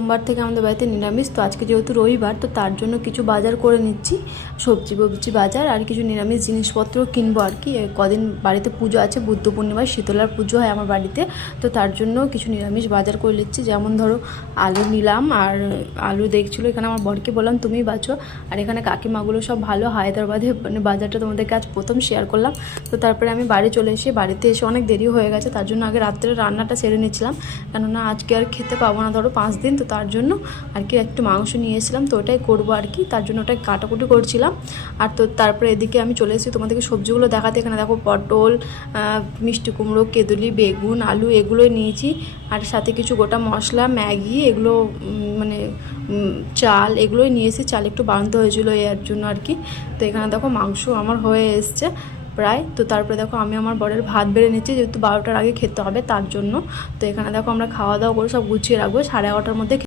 সোমবার থেকে আমাদের বাড়িতে নিরামিষ, তো আজকে যেহেতু রবিবার তো তার জন্য কিছু বাজার করে নিচ্ছি, সবজি বাজার আর কিছু নিরামিষ জিনিসপত্র কিনবো আর কি। কদিন বাড়িতে পুজো আছে, বুদ্ধ পূর্ণিমায় শীতলার পুজো হয় আমার বাড়িতে, তো তার জন্য কিছু নিরামিষ বাজার করে নিচ্ছি। যেমন ধরো আলু নিলাম, আর আলু দেখছিলো এখানে, আমার বরকে বললাম তুমি বাছো। আর এখানে কাকিমাগুলো সব ভালো, হায়দ্রাবাদে মানে বাজারটা তোমাদেরকে আজ প্রথম শেয়ার করলাম। তো তারপরে আমি বাড়ি চলে এসে, বাড়িতে এসে অনেক দেরি হয়ে গেছে, তার জন্য আগে রাত্রে রান্নাটা সেরে নিচ্ছিলাম, কেননা আজকে আর খেতে পাবো না ধরো 5 দিন, তো তার জন্য আর কি একটু মাংস নিয়ে এসেছিলাম, তো ওটাই করবো আর কি, তার জন্য ওটাই কাটাকুটি করছিলাম। আর তো তারপরে এদিকে আমি চলে এসেছি তোমাদেরকে সবজিগুলো দেখাতে। এখানে দেখো পটল, মিষ্টি কুমড়ো, কেঁদুলি, বেগুন, আলু এগুলোই নিয়েছি, আর সাথে কিছু গোটা মশলা, ম্যাগি এগুলো, মানে চাল এগুলোই নিয়ে এসেছি। চাল একটু বাড়তে হয়েছিলো এর জন্য আর কি। তো এখানে দেখো মাংস আমার হয়ে এসছে প্রায়। তো তারপরে দেখো আমি আমার বরের ভাত বেড়ে নিচ্ছি, যেহেতু 12টার আগে খেতে হবে তার জন্য। তো এখানে দেখো আমরা খাওয়া দাওয়া করে সব গুছিয়ে রাখবো, 11:30টার মধ্যে